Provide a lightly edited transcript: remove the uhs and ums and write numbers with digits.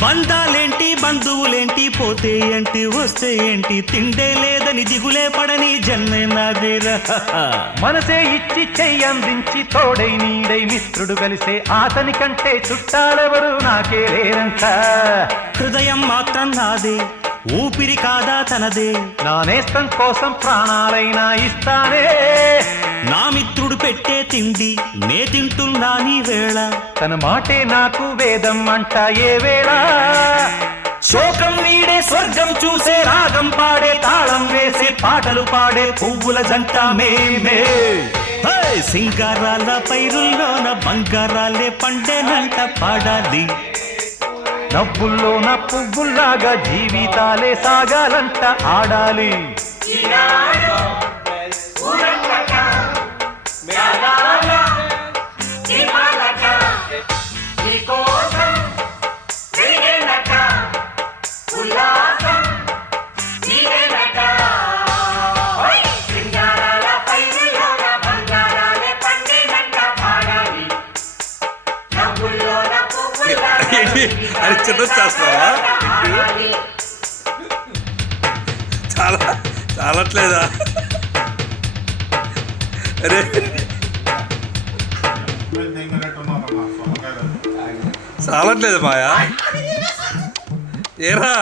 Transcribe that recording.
బంధాలేంటి బంధువులేంటి పోతే ఏంటి వస్తే ఏంటి తిండే లేదని దిగులే పడని జన్మే నాదేరా. మనసే ఇచ్చి చెయ్యందించి తోడై నీడై మిత్రుడు కలిసే అతని కంటే చుట్టాలెవరు నాకే లేరంట. హృదయం మాత్రం నాదే ఊపిరి కాదా తనదే. నా నేస్తం కోసం ప్రాణాలైనా ఇస్తానే. నా మిత్రుడు పెట్టే తిండి నే తింటున్నా నీ వేళ. తన మాటే నాకు వేదం అంట ఏ వేళ. శోకం వీడే స్వర్గం చూసే రాగం పాడే తాళం వేసే పాటలు పాడే పువ్వుల జంట మేమే. సింగారాల పైరుల్లోన బంగారాలే పండేనంట పాడాలి. నవ్వుల్లోన పువ్వుల్లాగా జీవితాలే సాగాలంట ఆడాలి. అది చిన్న చేస్తావా? చాలా చాలట్లేదా? అరే చాలట్లేదు మాయా ఏరా.